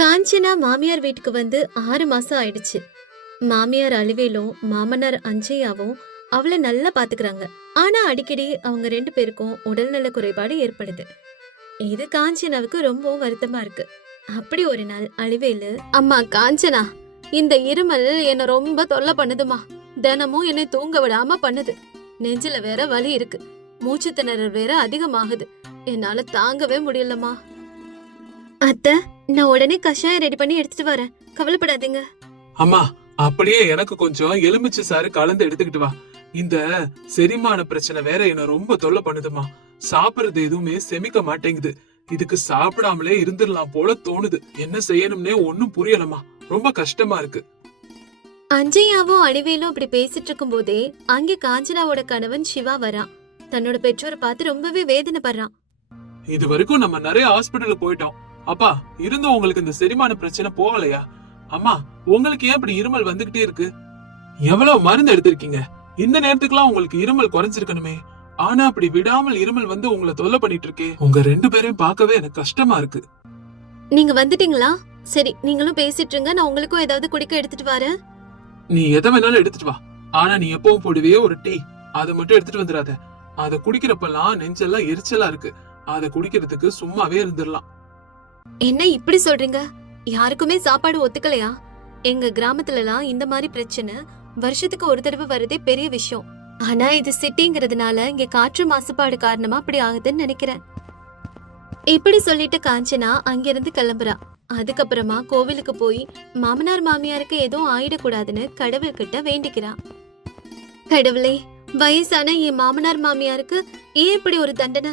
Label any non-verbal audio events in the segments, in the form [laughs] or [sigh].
காஞ்சனா மாமியார் வீட்டுக்கு வந்து ஆறு மாசம் ஆயிடுச்சு. மாமியார் அழுவேலும் மாமனார் அஞ்சையாவும் அவளை நல்லா பாத்துக்கிறாங்க. ஆனா அடிக்கடி அவங்க ரெண்டு பேருக்கும் உடல்நல குறைபாடு ஏற்படுது. இது காஞ்சனாவுக்கு ரொம்ப வருத்தமா இருக்கு. அப்படி ஒரு நாள் அழிவேலு அம்மா காஞ்சனா இந்த இருமல் என்ன ரொம்ப தொல்லை பண்ணுதுமா. தினமும் என்னை தூங்க விடாம பண்ணுது. நெஞ்சில வேற வலி இருக்கு. மூச்சு திணறல் வேற அதிகமாகுது. என்னால தாங்கவே முடியலம்மா. அத்தை நான் உடனே கஷாயம் ரெடி பண்ணி எடுத்துட்டு வரேன். கவலைப்படாதீங்க. அம்மா அப்படியே எனக்கு கொஞ்சம் எலுமிச்சை சாறு கலந்து எடுத்துக்கிட்டு வா. இந்த செரிமான பிரச்சனை வேற என்ன ரொம்ப தொல்லை பண்ணுதுமா சாப்பிடுறது எதுவுமே செமிக்க மாட்டேங்குது. இதுக்கு சாப்பிடாமலே இருந்துடலாம் போல தோணுது. என்ன செய்யணும்னே ஒண்ணும் புரியலம்மா. ரொம்ப கஷ்டமா இருக்கு. அஞ்சையாவும் அழிவேலும் அப்படி பேசிட்டு இருக்கும் போதே அங்கே காஞ்சனாவோட கணவன் சிவா வரான். தன்னோட பெற்றோரை பார்த்து ரொம்பவே வேதனைப்படுறான். இது வரைக்கும் நம்ம நிறைய ஹாஸ்பிடலுக்கு போயிட்டோம். அப்பா இருந்தும் உங்களுக்கு இந்த செரிமான பிரச்சனை போகலையா? அம்மா உங்களுக்கு ஏன் இப்படி இருமல் வந்துகிட்டே இருக்கு? எவ்வளவு மருந்து எடுத்திருக்கீங்க? இந்த நேரத்துக்குலாம் உங்களுக்கு இருமல் குறைஞ்சிருக்கணுமே. ஆனா அப்படி விடாமல் இருமல் வந்து உங்களை தொல்லை பண்ணிட்டு இருக்கே உங்க ரெண்டு பேரையும் பார்க்கவே எனக்கு கஷ்டமா இருக்கு. நீங்க வந்துட்டீங்களா? சரி நீங்களும் பேசிட்டு இருங்க நான் உங்களுக்கும் ஏதாவது குடிக்க எடுத்துட்டு வரேன். நீ எதை வேணாலும் எடுத்துட்டு வா. ஆனா நீ எப்பவும் போடுவே ஒரு டீ. அதை மட்டும் எடுத்துட்டு வந்துடாத. அதை குடிக்கிறப்பெல்லாம் நெஞ்செல்லாம் எரிச்சலா இருக்கு. அதை குடிக்கிறதுக்கு சும்மாவே இருந்துடலாம். என்ன இப்படி சொல்றீங்க? யாருக்குமே சாப்பாடு ஒத்துக்கலையா? எங்க கிராமத்துல எல்லாம் இந்த மாதிரி பிரச்சனை வருஷத்துக்கு ஒரு தடவை வரதே பெரிய விஷயம். ஆனா இது சிட்டிங்கிறதுனால இங்க காற்று மாசுபாடு காரணமா அப்படி ஆகுதுன்னு நினைக்கிறேன். இப்படி சொல்லிட்டு காஞ்சனா அங்கிருந்து கிளம்புறா. அதுக்கப்புறமா கோவிலுக்கு போய் மாமனார் மாமியாருக்கு எதுவும் ஆயிடக்கூடாதுன்னு கடவுள் கிட்ட வேண்டிக்கிறா. கடவுளே வயசான என் மாமனார் மாமியாருக்கு ஏன் இப்படி ஒரு தண்டனை?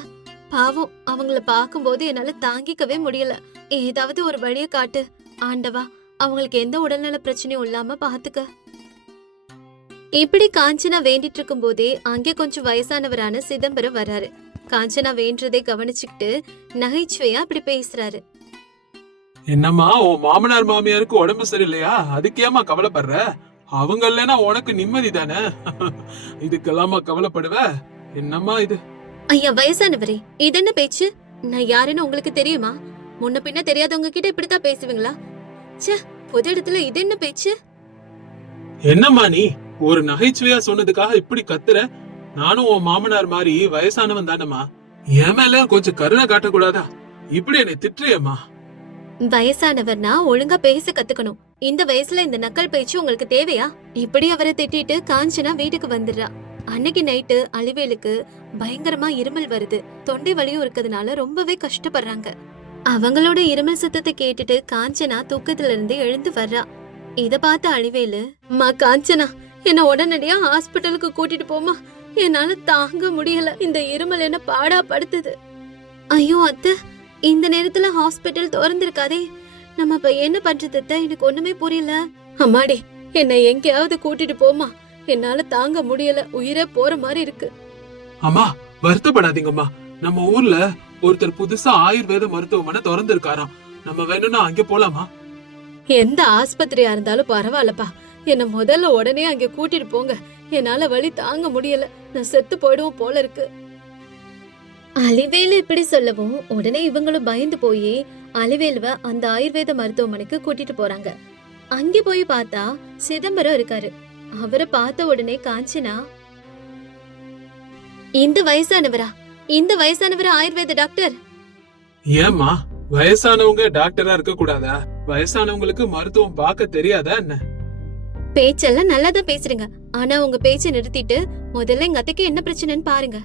பாவம் அவங்கள பார்க்கும்போது என்னால தாங்கிக்கவே முடியல. ஏதாவது ஒரு வழிய காட்டு. ஆண்டவா அவங்களுக்கு எந்த உடல்நல பிரச்சனையும் இல்லாம பாத்துக்க. இப்படி காஞ்சனா வேண்டிட்டு இருக்கும் போதே அங்கே கொஞ்சம் வயசானவரான சிதம்பரம் வராரு. காஞ்சனா வேண்டதை கவனிச்சுக்கிட்டு நகைச்சுவையா அப்படி பேசுறாரு. என்னம்மா உன் மாமனார் மாமியாருக்கு உடம்பு சரியில்லையா? அதுக்கு ஏமா கவலைப்படுற? அவங்க இல்லைன்னா உனக்கு நிம்மதி தானே? [laughs] இதுக்கெல்லாமா கவலைப்படுவ? என்னம்மா இது? ஐயா வயசானவரே இது என்ன பேச்சு? நான் யாருன்னு உங்களுக்கு தெரியுமா? முன்ன பின்ன தெரியாதவங்க கிட்ட இப்படித்தான் பேசுவீங்களா? ச்சே பொது இடத்துல இது என்ன பேச்சு? என்னம்மா நீ? ஒரு நகைச்சுவையா சொன்னதுக்காக இப்படி கத்துற? நானும் உன் மாமனார் மாதிரி வயசானவன் தானம்மா. என் மேல கொஞ்சம் கருணை காட்டக்கூடாதா? இப்படி என்னை திட்டுறியம்மா. வயசானவர்னா ஒழுங்கா பேச கத்துக்கணும். இந்த வயசுல இந்த நக்கல் பேச்சு உங்களுக்கு தேவையா? இப்படி அவரை திட்டிட்டு காஞ்சனா வீட்டுக்கு வந்துடுறா. அன்னைக்கு நைட்டு அலிவேலுக்கு பயங்கரமா இருமல் வருது. தொண்டை வலியும் இருக்கிறதுனால ரொம்பவே கஷ்டப்படுறாங்க. அவங்களோட இருமல் சத்தத்தை கேட்டுட்டு காஞ்சனா தூக்கத்துல இருந்து எழுந்து வர்றா. இத பார்த்த அழிவேலு மா காஞ்சனா என்ன உடனடியா ஹாஸ்பிட்டலுக்கு கூட்டிட்டு போமா என்னால தாங்க முடியல. இந்த இருமல் என்ன பாடா படுத்துது ஐயோ அத்தை இந்த நேரத்துல ஹாஸ்பிட்டல் திறந்திருக்காதே. நம்ம இப்ப என்ன பண்றது அத்தை? எனக்கு ஒண்ணுமே புரியல. அம்மாடி என்னை எங்கேயாவது கூட்டிட்டு போமா என்னால தாங்க முடியல. உயிரே போற மாதிரி இருக்கு. அம்மா வருத்தப்படாதீங்கம்மா. நம்ம ஊர்ல ஒருத்தர் புதுசா ஆயுர்வேத மருத்துவமனை திறந்து இருக்காராம் நம்ம வேணும்னா அங்க போலாமா? எந்த ஆஸ்பத்திரியா இருந்தாலும் பரவாயில்லப்பா. என்ன முதல்ல உடனே அங்க கூட்டிட்டு போங்க. என்னால வலி தாங்க முடியல. நான் செத்து போயிடுவோம் போல இருக்கு. அலிவேலு இப்படி சொல்லவும் உடனே இவங்களும் பயந்து போய் அலிவேலுவ அந்த ஆயுர்வேத மருத்துவமனைக்கு கூட்டிட்டு போறாங்க. அங்கே போய் பார்த்தா சிதம்பரம் இருக்காரு. அவரை பார்த்த உடனே காஞ்சனா இந்த வயசானவரா? இந்த வயசானவர் ஆயுர்வேத டாக்டர்? ஏம்மா வயசானவங்க டாக்டரா இருக்க கூடாதா? வயசானவங்களுக்கு மருத்துவம் பார்க்க தெரியாதா என்ன? பேச்செல்லாம் நல்லா தான் பேசுறீங்க. ஆனா உங்க பேச்சை நிறுத்திட்டு முதல்ல எங்க அத்தைக்கு என்ன பிரச்சனைன்னு பாருங்க.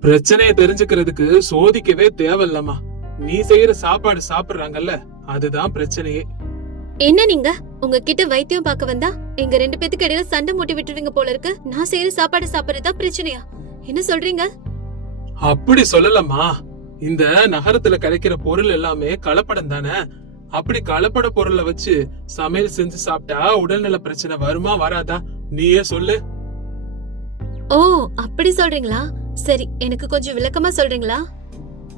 பிரச்சனைய தெரிஞ்சுக்கிறதுக்கு சோதிக்கவே தேவையில்லம்மா. நீ செய்யற சாப்பாடு சாப்பிடுறாங்கல்ல அதுதான் பிரச்சனையே. என்ன நீங்க? உங்க கிட்ட வைத்தியம் பார்க்க வந்தா எங்க ரெண்டு பேத்துக்கு இடையில சண்டை மூட்டி விட்டுருவீங்க போல இருக்கு. நான் செய்யற சாப்பாடு சாப்பிடுறதா பிரச்சனையா? என்ன சொல்றீங்க? அப்படி சொல்லலம்மா. இந்த நகரத்துல கிடைக்கிற பொருள் எல்லாமே கலப்படம் தானே? அப்படி கலப்பட பொருளை வச்சு சமையல் செஞ்சு சாப்பிட்டா உடல்நல பிரச்சனை வருமா வராதா? நீயே சொல்லு. ஓ அப்படி சொல்றீங்களா? சரி எனக்கு கொஞ்சம் விளக்கமா சொல்றீங்களா?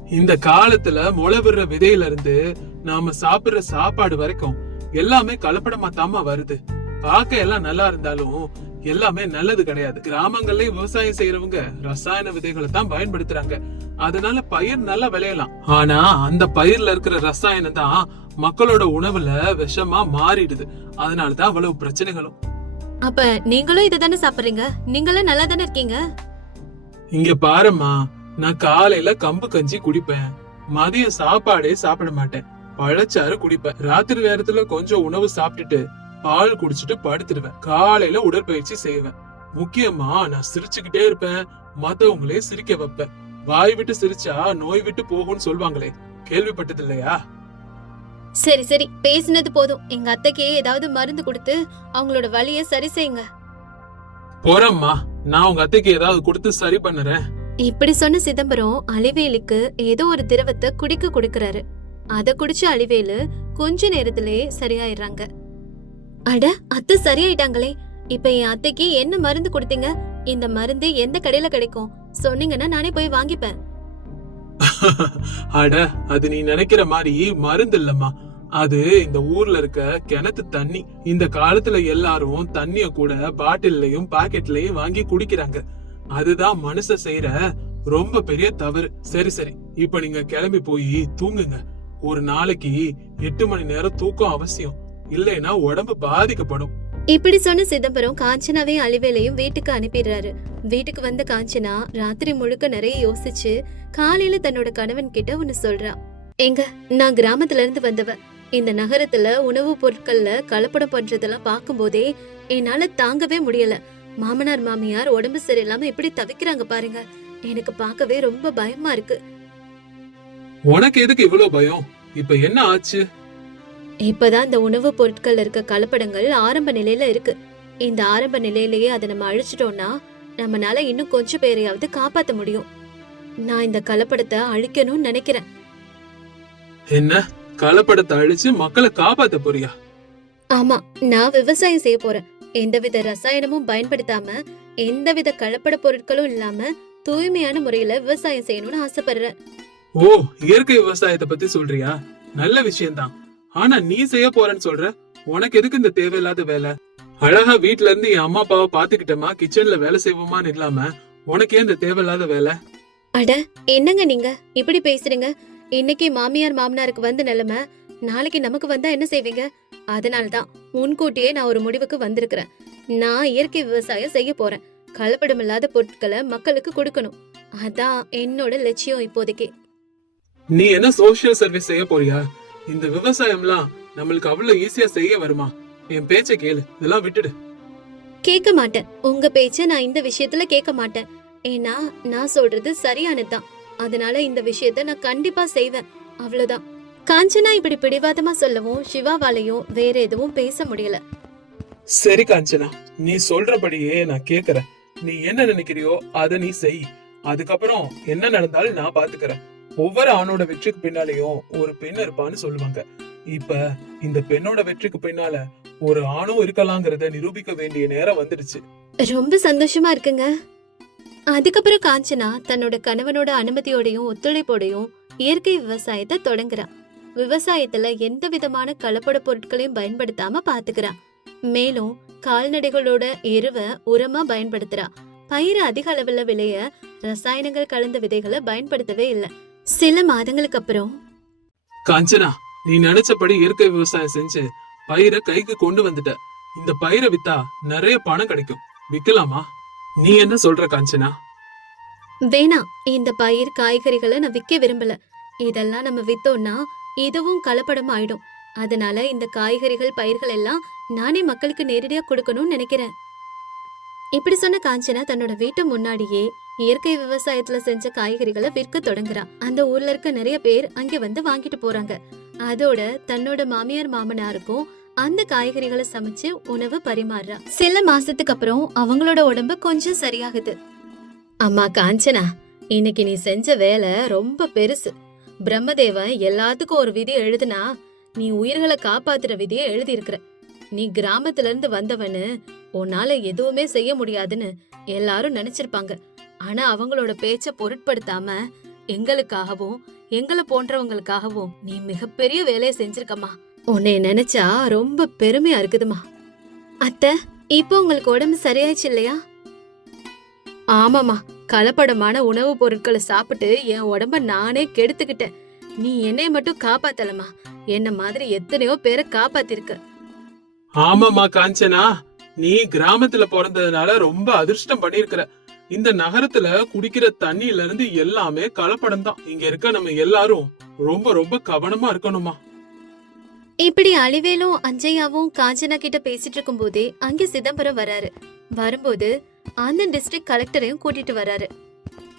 இந்த காலத்துல முளை விடுற விதையில இருந்து நாம சாப்பிடுற சாப்பாடு வரைக்கும் எல்லாமே கலப்படமா தாமா வருது. பார்க்க எல்லாம் நல்லா இருந்தாலும் எல்லாமே நல்லது கிடையாது. கிராமங்கள்ல விவசாயம் செய்யறவங்க ரசாயன விதைகளை தான் பயன்படுத்துறாங்க. அதனால பயிர் நல்லா விளையலாம். ஆனா அந்த பயிர்ல இருக்கிற ரசாயனம் தான் மக்களோட உணவுல விஷமா மாறிடுது. அதனாலதான் அவ்வளவு பிரச்சனைகளும். அப்ப நீங்களும் இதை தானே சாப்பிடுறீங்க? நீங்களும் நல்லா தானே இருக்கீங்க? இங்க பாரும்மா நான் காலையில கம்பு கஞ்சி குடிப்பேன். மதியம் சாப்பாடே சாப்பிட மாட்டேன். பழச்சாறு குடிப்பேன். ராத்திரி நேரத்துல கொஞ்சம் உணவு சாப்பிட்டுட்டு பால் குடிச்சிட்டு படுத்துடுவேன் காலையில உடற்பயிற்சி செய்வேன். முக்கியமா நான் சிரிச்சுக்கிட்டே இருப்பேன். மத்தவங்களே சிரிக்க வைப்பேன். வாய் விட்டு சிரிச்சா நோய் விட்டு போகும்னு சொல்லுவாங்களே கேள்விப்பட்டது இல்லையா? சரி சரி. பேசினது போதும். எங்க அத்தைக்கு ஏதாவது மருந்து கொடுத்து அவங்களோட வலிய சரி செய்யுங்க. போறம்மா. நான் உங்க அத்தைக்கு ஏதாவது கொடுத்து சரி பண்ணுறேன். இப்படி சொன்ன சிதம்பரம் அலிவேலுக்கு ஏதோ ஒரு திரவத்தை குடிக்க கொடுக்கறாரு. அதை குடிச்ச அழிவேலு கொஞ்ச நேரத்திலே சரியாயிடுறாங்க அட அத்தை சரியாயிட்டாங்களே. இப்ப என் அத்தைக்கு என்ன மருந்து கொடுத்தீங்க? இந்த மருந்து எந்த கடையில கிடைக்கும்? சொன்னீங்கன்னா நானே போய் வாங்கிப்பேன். அட அது நீ நினைக்கிற மாதிரி மருந்து இல்லம்மா. அது இந்த ஊர்ல இருக்க கிணத்து தண்ணி. இந்த காலத்துல எல்லாரும் தண்ணிய கூட பாட்டில்லையும் பாக்கெட்லயும் வாங்கி குடிக்கிறாங்க. அதுதான் மனுஷ செய்யற ரொம்ப பெரிய தவறு. சரி சரி. இப்ப நீங்க கிளம்பி போய் தூங்குங்க. ஒரு நாளைக்கு எட்டு மணி நேரம் தூக்கம் அவசியம். இல்லைன்னா உடம்பு பாதிக்கப்படும். இப்படி சொன்ன சிதம்பரம் காஞ்சனாவையும் அலிவேலையும் வீட்டுக்கு அனுப்பிடுறாரு. வீட்டுக்கு வந்த காஞ்சனா ராத்திரி முழுக்க நிறைய யோசிச்சு காலையில தன்னோட கணவன் கிட்ட ஒன்னு சொல்றா. எங்க நான் கிராமத்துல இருந்து வந்தவ. இந்த நகரத்துல உணவுப் பொருட்கள்ல கலப்படம் பண்றதெல்லாம் பார்க்கும்போதே என்னால தாங்கவே முடியல. மாமனார் மாமியார் உடம்பு சரியில்லாம எப்படி தவிக்கிறாங்க பாருங்க. எனக்கு பார்க்கவே ரொம்ப பயமா இருக்கு. உனக்கு எதுக்கு இவ்வளவு பயம்? இப்ப என்ன ஆச்சு? இப்பதான் இந்த உணவுப் பொருட்கள்ல இருக்க கலப்படங்கள் ஆரம்ப நிலையில இருக்கு. இந்த ஆரம்ப நிலையிலேயே அதை நம்ம அழிச்சிட்டோம்னா நம்மனால இன்னும் கொஞ்சம் பேரையாவது காப்பாத்த முடியும். நான் இந்த கலப்படத்தை அழிக்கணும்னு நினைக்கிறேன். என்ன? கலப்படத்தை அழிச்சு மக்களை காப்பாத்த போறியா? ஆமா நான் விவசாயம் செய்ய போறேன். எந்தவித ரசாயனமும் பயன்படுத்தாம எந்தவித கலப்பட பொருட்களும் இல்லாம தூய்மையான முறையில விவசாயம் செய்யணும்னு ஆசைப்படுறேன். ஓ இயற்கை விவசாயத்தை பத்தி சொல்றியா? நல்ல விஷயம்தான். ஆனா நீ செய்ய போறேன்னு சொல்ற? உனக்கு எதுக்கு இந்த தேவையில்லாத வேலை? அழகா வீட்ல இருந்து என் அம்மா அப்பாவை பாத்துக்கிட்டோமா கிச்சன்ல வேலை செய்வோமான்னு இல்லாம உனக்கு ஏன் இந்த தேவையில்லாத வேலை? அட என்னங்க நீங்க? இப்படி பேசுறீங்க? இன்னைக்கு மாமியார் மாமனாருக்கு வந்த நிலைமை நாளைக்கு நமக்கு வந்தா என்ன செய்வீங்க? அதனாலதான் முன்கூட்டியே நான் ஒரு முடிவுக்கு வந்திருக்கிறேன். நான் இயற்கை விவசாயம் செய்ய போறேன். கலப்படம் இல்லாத பொருட்களை மக்களுக்கு கொடுக்கணும். அதான் என்னோட லட்சியம் இப்போதைக்கு. நீ என்ன சோசியல் சர்வீஸ் செய்ய போறியா? இந்த விவசாயம்லாம் நம்மளுக்கு அவ்வளவு ஈஸியா செய்ய வருமா? என் பேச்ச கேளு. இதெல்லாம் விட்டுடு. கேட்க மாட்டேன். உங்க பேச்ச நான் இந்த விஷயத்துல கேட்க மாட்டேன். ஏன்னா நான் சொல்றது சரியானதுதான். அதனால இந்த விஷயத்த நான் கண்டிப்பா செய்வேன். அவ்வளவுதான். காஞ்சனா இப்படி பிடிவாதமா சொல்லவும் சிவாவாலையும் வேற எதுவும் பேச முடியல. சரி காஞ்சனா நீ சொல்றபடியே நான் கேக்குறேன் நீ என்ன நினைக்கிறியோ அத நீ செய். அதுக்கப்புறம் என்ன நடந்தாலும் நான் பாத்துக்கறேன். ஒவ்வொரு ஆணோட வெற்றிக்கு பின்னாலேயும் ஒரு பெண் இருப்பான்னு சொல்லுவாங்க. இப்ப இந்த பெண்ணோட வெற்றிக்கு பின்னால ஒரு ஆணும் இருக்கலாங்கிறத நிரூபிக்க வேண்டிய நேரம் வந்துடுச்சு. ரொம்ப சந்தோஷமா இருக்குங்க. அதுக்கப்புறம் காஞ்சனா தன்னோட கணவனோட அனுமதியோடையும் ஒத்துழைப்போடையும் இயற்கை விவசாயத்தை தொடங்குறா விவசாயத்துல எந்த விதமான கலப்பட பொருட்களையும் பயன்படுத்தாம பாத்துக்கிறா மேலும் கால்நடைகளோட எருவ உரமா பயன்படுத்துறா பயிர் அதிக அளவுல விளைய ரசாயனங்கள் கலந்த விதைகளை பயன்படுத்தவே இல்லை. சில மாதங்களுக்கு அப்புறம். காஞ்சனா நீ நினைச்சபடி இயற்கை விவசாயம் செஞ்சு பயிரை கைக்கு கொண்டு வந்துட்ட. இந்த பயிரை வித்தா நிறைய பணம் கிடைக்கும். விக்கலாமா? நீ என்ன சொல்ற காஞ்சனா? வேணாம் இந்த பயிர் காய்கறிகளை நான் விற்க விரும்பல. இதெல்லாம் நம்ம வித்தோம்னா இதுவும் கலப்படம் ஆயிடும். அதனால இந்த காய்கறிகள் பயிர்கள் எல்லாம் நானே மக்களுக்கு நேரடியா கொடுக்கணும்னு நினைக்கிறேன். இப்படி சொன்ன காஞ்சனா தன்னோட வீட்டு முன்னாடியே இயற்கை விவசாயத்துல செஞ்ச காய்கறிகளை விற்க தொடங்குறா. அந்த ஊர்ல இருக்க நிறைய பேர் அங்க வந்து வாங்கிட்டு போறாங்க. அதோட தன்னோட மாமியார் மாமனாருக்கும் அந்த காய்கறிகளை சமைச்சு உணவு பரிமாறுறா. சில மாசத்துக்கு அப்புறம் அவங்களோட உடம்பு கொஞ்சம் சரியாகுது. அம்மா காஞ்சனா இன்னைக்கு நீ செஞ்ச வேலை ரொம்ப பெருசு. பிரம்மதேவன் எல்லாத்துக்கும் ஒரு விதி எழுதுனா நீ உயிர்களை காப்பாத்துற விதியை எழுதியிருக்கிற. நீ கிராமத்துல இருந்து வந்தவனு உன்னால எதுவுமே செய்ய முடியாதுன்னு எல்லாரும் நினைச்சிருப்பாங்க. ஆனா அவங்களோட பேச்ச பொருட்படுத்தாம எங்களுக்காகவும் எங்களை போன்றவங்களுக்காகவும் நீ மிகப்பெரிய வேலையை செஞ்சிருக்கம்மா. உன்னை நினைச்சா ரொம்ப பெருமையா இருக்குதுமா அத்தை இப்போ உங்களுக்கு உடம்பு சரியாயிடுச்சு இல்லையா? ஆமாமா கலப்படமான உணவுப் பொருட்களை சாப்பிட்டு என் உடம்ப நானே கெடுத்துக்கிட்டேன். நீ என்னைய மட்டும் காப்பாத்தலமா என்ன மாதிரி எத்தனையோ பேரை காப்பாத்திருக்க. ஆமாமா காஞ்சனா. நீ கிராமத்துல பிறந்ததுனால ரொம்ப அதிர்ஷ்டம் பண்ணிருக்கிற இந்த நகரத்துல குடிக்கிற தண்ணியில இருந்து எல்லாமே கலப்படம் தான். இங்க இருக்க நம்ம எல்லாரும் ரொம்ப ரொம்ப கவனமா இருக்கணுமா? இப்படி அழிவேலும் அஞ்சையாவும் காஞ்சனா கிட்ட பேசிட்டு இருக்கும் போதே அங்க சிதம்பரம் வராரு. வரும்போது அந்த டிஸ்ட்ரிக்ட் கலெக்டரையும் கூட்டிட்டு வராரு.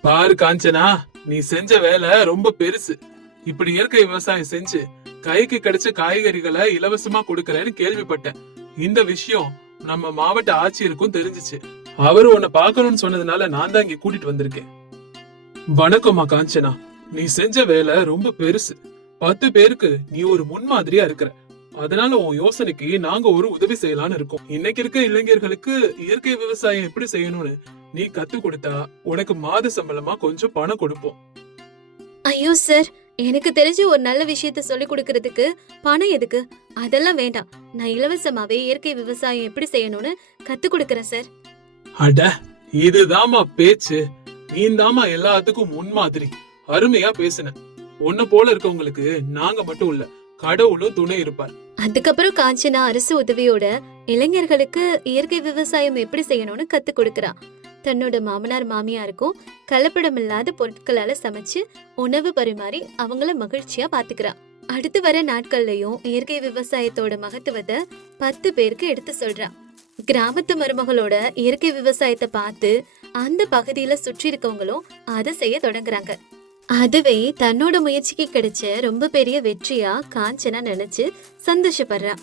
பாரு காஞ்சனா நீ செஞ்ச வேலை ரொம்ப பெருசு. இப்படி இயற்கை விவசாயம் செஞ்சு கைக்கு கிடைச்ச காய்கறிகளை இலவசமா கொடுக்கறேன்னு கேள்விப்பட்டேன். இந்த விஷயம் நம்ம மாவட்ட ஆட்சியருக்கும் தெரிஞ்சுச்சு. அவரு உன்னை பார்க்கணும்னு சொன்னதுனால நான் தான் இங்க கூட்டிட்டு வந்திருக்கேன். வணக்கம்மா காஞ்சனா. நீ செஞ்ச வேலை ரொம்ப பெருசு. பத்து பேருக்கு நீ ஒரு முன்மாதிரியா இருக்கிற. அதனால உன் யோசனைக்கு நாங்க ஒரு உதவி செய்யலாம்னு இருக்கோம். இன்னைக்கு இருக்க இளைஞர்களுக்கு இயற்கை விவசாயம் எப்படி செய்யணும்னு நீ கத்து கொடுத்தா உனக்கு மாத சம்பளமா கொஞ்சம் பணம் கொடுப்போம். ஐயோ சார். எனக்கு தெரிஞ்ச ஒரு நல்ல விஷயத்த சொல்லி கொடுக்கறதுக்கு பணம் எதுக்கு? அதெல்லாம் வேண்டாம். நான் இலவசமாவே இயற்கை விவசாயம் எப்படி செய்யணும்னு கத்து கொடுக்கறேன் சார். அட இதுதாம்மா பேச்சு. நீந்தாம்மா எல்லாத்துக்கும் முன்மாதிரி அருமையா பேசுன. உன்ன போல இருக்கவங்களுக்கு நாங்க மட்டும் இல்ல கடவுளும் துணை இருப்பார். அதுக்கப்புறம் காஞ்சனா அரசு உதவியோட இளைஞர்களுக்கு இயற்கை விவசாயம் எப்படி செய்யணும்னு கத்து கொடுக்கறா. தன்னோட மாமனார் மாமியாருக்கும் கலப்படம் இல்லாத பொருட்களால சமைச்சு உணவு பரிமாறி அவங்கள மகிழ்ச்சியா பாத்துக்கிறா. அடுத்து வர நாட்கள்லயும் இயற்கை விவசாயத்தோட மகத்துவத்தை பத்து பேருக்கு எடுத்து சொல்றான் கிராமத்து மருமகளோட இயற்கை விவசாயத்தை பார்த்து அந்த பகுதியில சுற்றி இருக்கவங்களும் அதை செய்ய தொடங்குறாங்க. அதுவே தன்னோட முயற்சிக்கு கிடைச்ச ரொம்ப பெரிய வெற்றியா காஞ்சனா நினைச்சு சந்தோஷப்படுறா.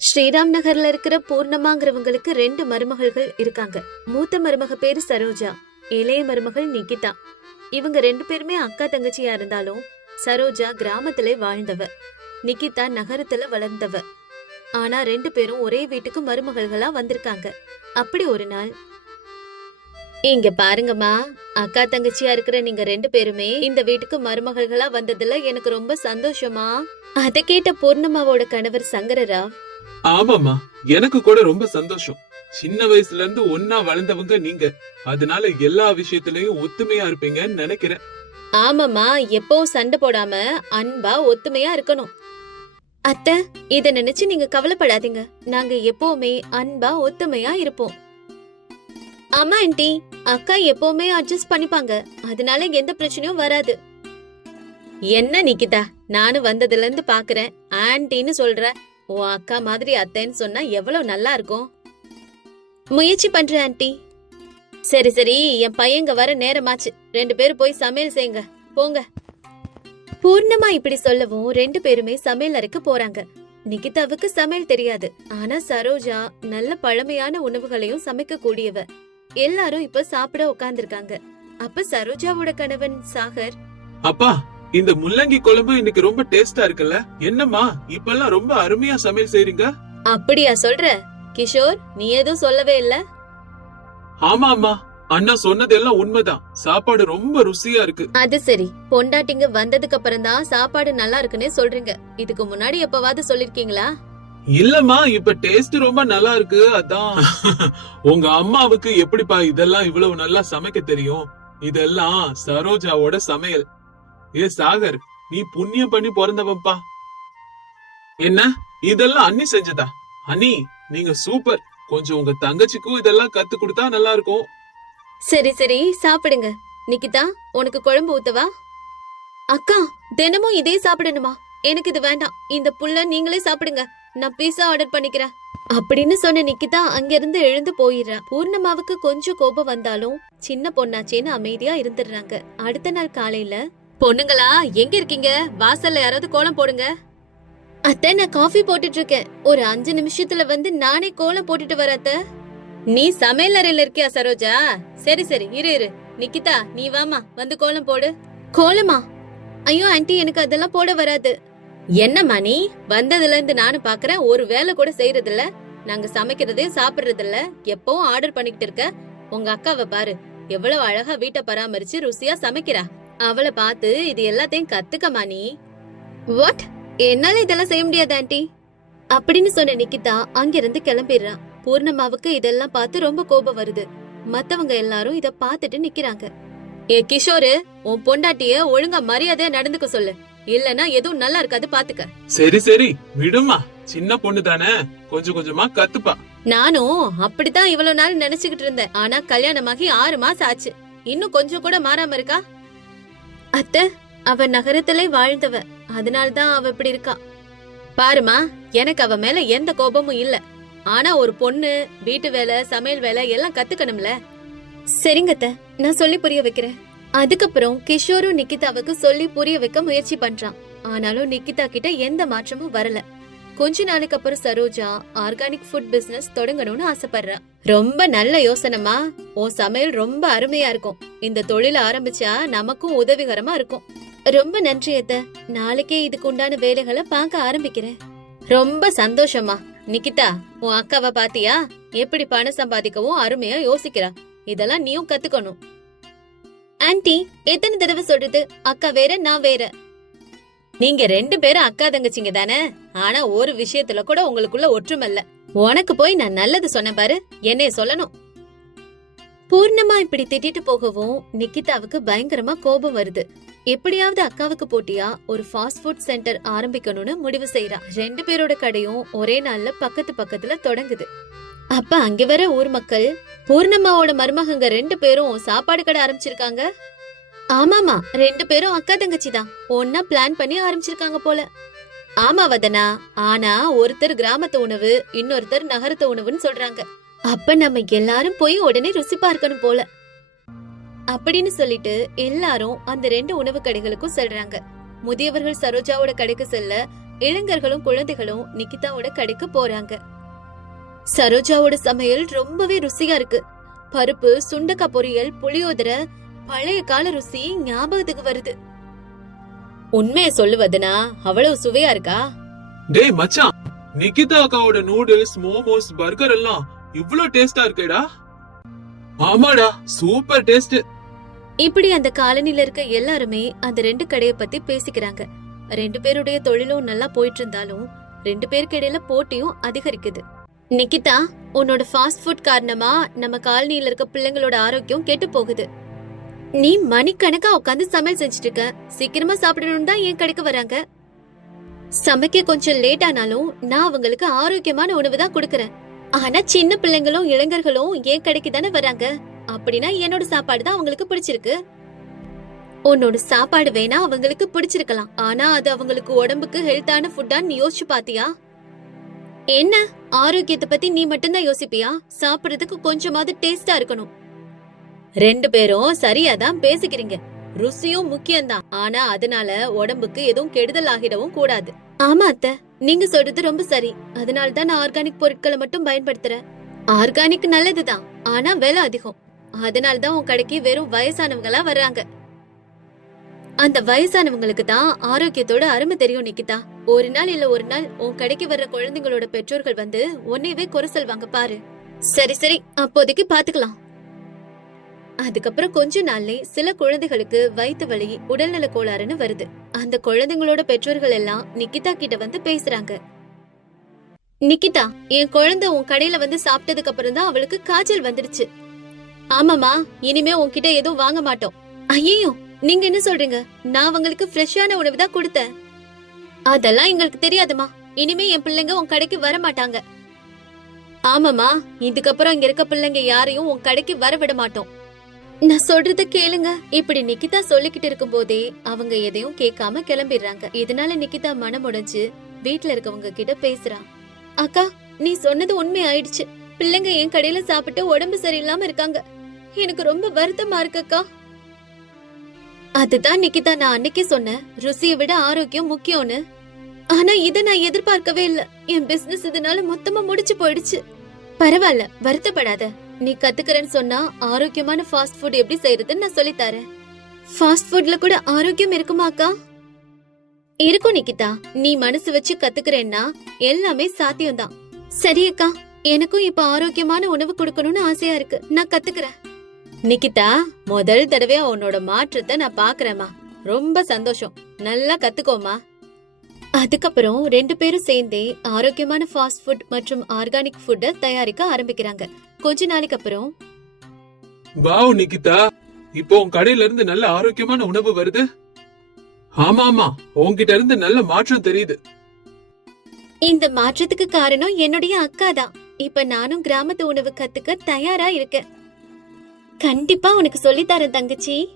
ஸ்ரீராம் நகர்ல இருக்கிற பூர்ணமாங்கிறவங்களுக்கு ரெண்டு மருமகள்கள் இருக்காங்க. மூத்த மருமக பேரு சரோஜா இளைய மருமகள் நிகிதா. இவங்க ரெண்டு பேருமே அக்கா தங்கச்சியா இருந்தாலும் சரோஜா கிராமத்துல வாழ்ந்தவ. நிகிதா நகரத்துல வளர்ந்தவ. ஆனா ரெண்டு பேரும் ஒரே வீட்டுக்கு மருமகள்களா வந்திருக்காங்க. அப்படி ஒரு நாள். இங்க பாருங்கம்மா அக்கா தங்கச்சியா இருக்கிற நீங்க ரெண்டு பேருமே இந்த வீட்டுக்கு மருமகள்களா வந்ததுல எனக்கு ரொம்ப சந்தோஷமா? அத கேட்ட பூர்ணமாவோட கணவர் சங்கரராவ் ஆமாமா எனக்கு கூட ரொம்ப சந்தோஷம். சின்ன வயசுல இருந்து ஒன்னா வளர்ந்தவங்க நீங்க. அதனால எல்லா விஷயத்திலயும் ஒத்துமையா இருப்பீங்கன்னு நினைக்கிறேன். ஆமாம்மா எப்பவும் சண்டை போடாம அன்பா ஒத்துமையா இருக்கணும். அத்தை இத நினைச்சு நீங்க கவலைப்படாதீங்க. நாங்க எப்பவுமே அன்பா ஒத்துமையா இருப்போம். ஆமா ஆண்டி. அக்கா எப்பவுமே அட்ஜஸ்ட் பண்ணிப்பாங்க. அதனால எந்த பிரச்சனையும் வராது. என்ன நிக்கிதா? நானும் வந்ததுல இருந்து பாக்குறேன். ஆன்ட்டின்னு சொல்ற. உன் அக்கா மாதிரி அத்தைன்னு சொன்னா எவ்வளவு நல்லா இருக்கும். முயற்சி பண்றேன் ஆன்ட்டி சரி சரி. என் பையங்க வர நேரமாச்சு. ரெண்டு பேரும் போய் சமையல் செய்யுங்க. போங்க. பூர்ணமா இப்படி சொல்லவும் ரெண்டு பேருமே சமையல் அறைக்கு போறாங்க. நிகிதாவுக்கு சமையல் தெரியாது. ஆனா சரோஜா நல்ல பழமையான உணவுகளையும் சமைக்க கூடியவ. எல்லாரும் இப்ப சாப்பிட உட்கார்ந்திருக்காங்க. அப்ப சரோஜாவோட கணவன் சாகர்? அப்பா இந்த முள்ளங்கி குழம்பு இன்னைக்கு ரொம்ப டேஸ்டா இருக்குல்ல? என்னம்மா இப்பெல்லாம் ரொம்ப அருமையா சமையல் செய்றீங்க? அப்படியா சொல்ற? கிஷோர் நீ எதுவும் சொல்லவே இல்ல? ஆமா அம்மா அண்ணா சொன்னதெல்லாம் உண்மைதான். சாப்பாடு ரொம்ப ருசியா இருக்கு. அது சரி. பொண்டாட்டிங்க வந்ததுக்கு அப்புறம் தான் சாப்பாடு நல்லா இருக்குன்னே சொல்றீங்க. இதுக்கு முன்னாடி எப்பவாவது சொல்லிருக்கீங்களா? இல்லம்மா இப்ப டேஸ்ட் ரொம்ப நல்லா இருக்கு. அதான். [laughs] உங்க அம்மாவுக்கு எப்படிப்பா இதெல்லாம் இவ்வளவு நல்லா சமைக்க தெரியும்? இதெல்லாம் சரோஜாவோட சமையல். ஏ சாகர் நீ புண்ணியம் பண்ணி பிறந்தவன்பா என்ன? இதெல்லாம் அண்ணி செஞ்சதா? அண்ணி நீங்க சூப்பர். கொஞ்சம் உங்க தங்கச்சிக்கும் இதெல்லாம் கத்து கொடுத்தா நல்லா இருக்கும். சரி சரி சாப்பிடுங்க. நிக்கிதா உனக்கு குழம்பு ஊத்தவா? அக்கா தினமும் இதே சாப்பிடணுமா? எனக்கு இது வேண்டாம். இந்த புல்ல நீங்களே சாப்பிடுங்க. நான் பீஸா ஆர்டர் பண்ணிக்கிறேன். அப்படின்னு சொன்ன நிக்கிதா அங்கிருந்து எழுந்து போயிடுறா. பூர்ணமாவுக்கு கொஞ்சம் கோபம் வந்தாலும் சின்ன பொண்ணாச்சேன்னு அமைதியா இருந்துடுறாங்க. அடுத்த நாள் காலையில பொண்ணுங்களா எங்க இருக்கீங்க? வாசல்ல யாராவது கோலம் போடுங்க. அத்தை நான் காஃபி போட்டுட்டு இருக்கேன். ஒரு அஞ்சு நிமிஷத்துல வந்து நானே கோலம் போட்டுட்டு வர அத்தை. நீ சமையல் அறையில இருக்கியா சரோஜா? சரி சரி இரு இரு. நிக்கிதா நீ வாமா வந்து கோலம் போடு. கோலமா? ஐயோ ஆன்ட்டி எனக்கு அதெல்லாம் போட வராது. என்னம்மா நீ? வந்ததுல இருந்து நானும் பாக்குறேன் ஒரு வேலை கூட செய்யறது இல்ல நாங்க சமைக்கிறதே சாப்பிடுறது இல்ல எப்பவும் ஆர்டர் பண்ணிக்கிட்டு இருக்க. உங்க அக்காவை பாரு. எவ்வளவு அழகா வீட்டை பராமரிச்சு ருசியா சமைக்கிறா. அவளை பார்த்து இது எல்லாத்தையும் கத்துக்கமா நீ. வாட் என்னால இதெல்லாம் செய்ய முடியாது ஆண்டி. அப்படின்னு சொன்ன நிக்கிதா அங்கிருந்து கிளம்பிடுறா. பூர்ணமாவுக்கு இதெல்லாம் பார்த்து ரொம்ப கோபம் வருது. மத்தவங்க எல்லாரும் இத பார்த்துட்டு நிக்கிறாங்க. ஏ கிஷோரு உன் பொண்டாட்டிய ஒழுங்கா மரியாதையா நடந்துக்க சொல்லு. இல்லனா எதுவும் நல்லா இருக்காது பாத்துக்க. சரி சரி. விடுமா. சின்ன பொண்ணு தானே. கொஞ்சம் கொஞ்சமா கத்துப்பா. நானும் அப்படித்தான் இவ்வளவு நாள் நினைச்சுக்கிட்டு இருந்தேன். ஆனா கல்யாணமாகி ஆறு மாசம் ஆச்சு. இன்னும் கொஞ்சம் கூட மாறாம இருக்கா? அத்த அவ நகரத்திலே வாழ்ந்தவ. அதனால்தான் அவ இப்படி இருக்கா. பாருமா எனக்கு அவ மேல எந்த கோபமும் இல்ல. ஆனா ஒரு பொண்ணு வீட்டு வேலை சமையல் வேலை எல்லாம் கத்துக்கணும்ல? சரிங்க நான் சொல்லி புரிய வைக்கிறேன். அதுக்கப்புறம் கிஷோரும் நிக்கிதாவுக்கு சொல்லி புரிய வைக்க முயற்சி பண்றான். ஆனாலும் நிக்கிதா கிட்ட எந்த மாற்றமும் வரல. கொஞ்ச நாளைக்கு அப்புறம் சரோஜா ஆர்கானிக் ஃபுட் பிசினஸ் தொடங்கணும்னு ஆசைப்படுறா. ரொம்ப நல்ல யோசனைமா உன் சமையல் ரொம்ப அருமையா இருக்கும். இந்த தொழில ஆரம்பிச்சா நமக்கும் உதவிகரமா இருக்கும். ரொம்ப நன்றி அத்த. நாளைக்கே இதுக்கு உண்டான வேலைகளை பார்க்க ஆரம்பிக்கிறேன். ரொம்ப சந்தோஷமா நிக்கிதா உன் அக்காவை பாத்தியா? எப்படி பணம் சம்பாதிக்கவும் அருமையா யோசிக்கிறா. இதெல்லாம் நீயும் கத்துக்கணும். ஆன்டி எத்தனை தடவை சொல்றது? அக்கா வேற நான் வேற. நீங்க ரெண்டு பேரும் அக்கா தங்கச்சிங்க தானே? ஆனா ஒரு விஷயத்துல கூட உங்களுக்குள்ள ஒற்றுமை இல்ல உனக்கு போய் நான் நல்லது சொன்னேன் பாரு என்னைய சொல்லணும். பூர்ணமா இப்படி திட்டிட்டு போகவும் நிக்கிதாவுக்கு பயங்கரமா கோபம் வருது. எப்படியாவது அக்காவுக்கு போட்டியா? ஒரு ஃபாஸ்ட் ஃபுட் சென்டர் ஆரம்பிக்கணும்னு முடிவு செய்யறா ரெண்டு பேரோட கடையும் ஒரே நாள்ல பக்கத்து பக்கத்துல தொடங்குது. அப்ப அங்க வர ஊர் மக்கள் பூர்ணம்மாவோட மருமகங்க ரெண்டு பேரும் சாப்பாடு கடை ஆரம்பிச்சிருக்காங்க? ஆமாமா ரெண்டு பேரும் அக்கா தங்கச்சி தான். ஒன்னா பிளான் பண்ணி ஆரம்பிச்சிருக்காங்க போல. ஆமா வதனா. ஆனா ஒருத்தர் கிராமத்து உணவு இன்னொருத்தர் நகரத்து உணவுன்னு சொல்றாங்க. அப்ப நம்ம எல்லாரும் போய் உடனே ருசி பார்க்கணும் போல. அப்படின்னு சொல்லிட்டு எல்லாரும் அந்த ரெண்டு உணவு கடைகளுக்கும் செல்றாங்க. முதியவர்கள் சரோஜாவோட கடைக்கு செல்ல இளைஞர்களும் குழந்தைகளும் நிக்கிதாவோட கடைக்கு போறாங்க. சரோஜாவோட சமையல் ரொம்பவே ருசியா இருக்கு. பருப்பு சுண்டக்கா பொரியல் புளியோதரை பழைய கால ருசி ஞாபகத்துக்கு வருது. உண்மைய சொல்லுவதுனா அவ்வளவு சுவையா இருக்கா? டேய் மச்சான் நிகிதா அக்காவோட நூடுல்ஸ் மோமோஸ் பர்கர் எல்லாம் இவ்ளோ டேஸ்டா இருக்கேடா. ஆமாடா சூப்பர் டேஸ்ட் இப்படி அந்த காலனில இருக்க எல்லாருமே அந்த ரெண்டு கடைய பத்தி பேசிக்கிறாங்க. ரெண்டு பேருடைய தொழிலும் நல்லா போயிட்டு இருந்தாலும் ரெண்டு பேருக்கு இடையில போட்டியும் அதிகரிக்குது. நிக்கிதா உன்னோட ஃபாஸ்ட் ஃபுட் காரணமா நம்ம காலனியில இருக்க பிள்ளைங்களோட ஆரோக்கியம் கெட்டு போகுது. நீ மணிக்கணக்கா உட்காந்து சமையல் செஞ்சுட்டு இருக்க. சீக்கிரமா சாப்பிடணும் தான் என் கடைக்கு வராங்க. சமைக்க கொஞ்சம் லேட் ஆனாலும் நான் அவங்களுக்கு ஆரோக்கியமான உணவு தான் கொடுக்கறேன். ஆனா சின்ன பிள்ளைங்களும் இளைஞர்களும் ஏன் கடைக்கு தானே வராங்க? அப்படின்னா என்னோட சாப்பாடு தான் அவங்களுக்கு பிடிச்சிருக்கு. உன்னோட சாப்பாடு வேணா அவங்களுக்கு பிடிச்சிருக்கலாம். ஆனா அது அவங்களுக்கு உடம்புக்கு ஹெல்த்தான ஃபுட்டான்னு யோசிச்சு பாத்தியா? என்ன? ஆரோக்கியத்தை பத்தி நீ மட்டும்தான் யோசிப்பியா? சாப்பிடுறதுக்கு கொஞ்சமாவது டேஸ்டா இருக்கணும். ரெண்டு பேரும் சரியா தான் பேசிக்கிறீங்க. ருசியும் முக்கியம்தான். ஆனா அதனால உடம்புக்கு எதுவும் கெடுதல் ஆகிடவும் கூடாது. ஆமா அத்தை. நீங்க சொல்றது ரொம்ப சரி. அதனால தான் நான் ஆர்கானிக் பொருட்களை மட்டும் பயன்படுத்துறேன். ஆர்கானிக் நல்லதுதான் ஆனா விலை அதிகம். அதனால தான் உன் கடைக்கு வெறும் வயசானவங்களா வர்றாங்க. அந்த வயசானவங்களுக்கு தான் ஆரோக்கியத்தோட அருமை தெரியும் நிக்கிதா. ஒரு நாள் இல்ல ஒரு நாள் உன் கடைக்கு வர்ற குழந்தைங்களோட பெற்றோர்கள் வந்து உன்னையவே குறை சொல்வாங்க பாரு. சரி சரி அப்போதைக்கு பாத்துக்கலாம். அதுக்கப்புறம் கொஞ்ச நாள்லே சில குழந்தைகளுக்கு வயிற்று வலி உடல்நல கோளாறுன்னு வருது. அந்த குழந்தைங்களோட பெற்றோர்கள் எல்லாம் நிக்கிதா கிட்ட வந்து பேசுறாங்க. நிக்கிதா என் குழந்தை உன் கடையில வந்து சாப்பிட்டதுக்கு அப்புறம் தான் அவளுக்கு காய்ச்சல் வந்துடுச்சு ஆமாமா இனிமே உன்கிட்ட எதுவும் வாங்க மாட்டோம். ஐயோ நீங்க என்ன சொல்றீங்க? நான் அவங்களுக்கு ஃப்ரெஷ்ஷான உணவு தான் கொடுத்தேன். அதெல்லாம் எங்களுக்கு தெரியாதுமா இனிமே என் பிள்ளைங்க உன் கடைக்கு வர மாட்டாங்க. ஆமாமா இதுக்கப்புறம் இங்க இருக்க பிள்ளைங்க யாரையும் உன் கடைக்கு வர விட மாட்டோம். நான் சொல்றத கேளுங்க. இப்படி நிக்கிதா சொல்லிக்கிட்டு இருக்கும் போதே அவங்க எதையும் கேட்காம கிளம்பிடுறாங்க. இதனால நிக்கிதா மனம் உடைஞ்சு வீட்டுல இருக்கவங்க கிட்ட பேசுறா. அக்கா நீ சொன்னது உண்மை ஆயிடுச்சு. பிள்ளைங்க என் கடையில சாப்பிட்டு உடம்பு சரியில்லாம இருக்காங்க. எனக்கு ரொம்ப வருத்தமா இருக்குக்கா. அதுதான் நிக்கிதா நான் அன்னைக்கே சொன்னேன் ருசியை விட ஆரோக்கியம் முக்கியம்னு. ஆனா இத நான் எதிர்பார்க்கவே இல்ல. என் பிசினஸ் இதனால மொத்தமா முடிச்சு போயிடுச்சு. பரவாயில்ல வருத்தப்படாத. நீ கத்துக்கிறேன்னு சொன்னா ஆரோக்கியமான ஃபாஸ்ட் ஃபுட் எப்படி செய்யறதுன்னு நான் சொல்லித் தரேன். ஃபாஸ்ட் ஃபுட்ல கூட ஆரோக்கியம் இருக்குமாக்கா இருக்கும் நிக்கிதா. நீ மனசு வச்சு கத்துக்கிறேன்னா எல்லாமே சாத்தியம்தான். சரி அக்கா எனக்கும் இப்ப ஆரோக்கியமான உணவு கொடுக்கணும்னு ஆசையா இருக்கு. நான் கத்துக்கிறேன். நிக்கிதா முதல் தடவையா உன்னோட மாற்றத்தை நான் பாக்குறேம்மா. ரொம்ப சந்தோஷம். நல்லா கத்துக்கோமா அதுக்கப்புறம் ரெண்டு பேரும் சேர்ந்தே ஆரோக்கியமான ஃபாஸ்ட் ஃபுட் மற்றும் ஆர்கானிக் ஃபுட்டை தயாரிக்க ஆரம்பிக்கிறாங்க. கொஞ்ச நாளைக்கு அப்புறம். வாவ் நிகிதா. இப்போ உன் கடையில இருந்து நல்ல ஆரோக்கியமான உணவு வருது? ஆமா ஆமா. உன்கிட்ட இருந்து நல்ல மாற்றம் தெரியுது. இந்த மாற்றத்துக்கு காரணம் என்னுடைய அக்கா தான். இப்ப நானும் கிராமத்து உணவு கத்துக்க தயாரா இருக்கேன். கண்டிப்பா உனக்கு சொல்லி தரேன் தங்கச்சி.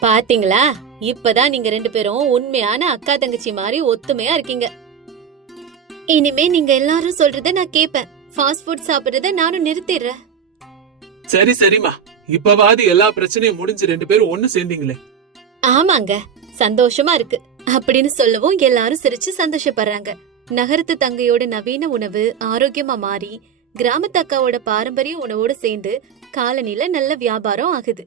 பாத்தீங்களா? இப்பதான் நீங்க ரெண்டு பேரும் உண்மையான அக்கா தங்கச்சி மாதிரி ஒத்துமையா இருக்கீங்க. இனிமே நீங்க எல்லாரும் சொல்றத நான் கேப்பேன். ஃபாஸ்ட் ஃபுட் சாப்பிடுறத நானும் நிறுத்திடுறேன். சரி சரிம்மா. இப்பவாது எல்லா பிரச்சனையும் முடிஞ்சு ரெண்டு பேரும் ஒண்ணு சேர்ந்தீங்களே. ஆமாங்க. சந்தோஷமா இருக்கு. அப்படின்னு சொல்லவும் எல்லாரும் சிரிச்சு சந்தோஷப்படுறாங்க. நகரத்து தங்கையோட நவீன உணவு ஆரோக்கியமா மாறி கிராமத்து அக்காவோட பாரம்பரிய உணவோட சேர்ந்து காலனில நல்ல வியாபாரம் ஆகுது.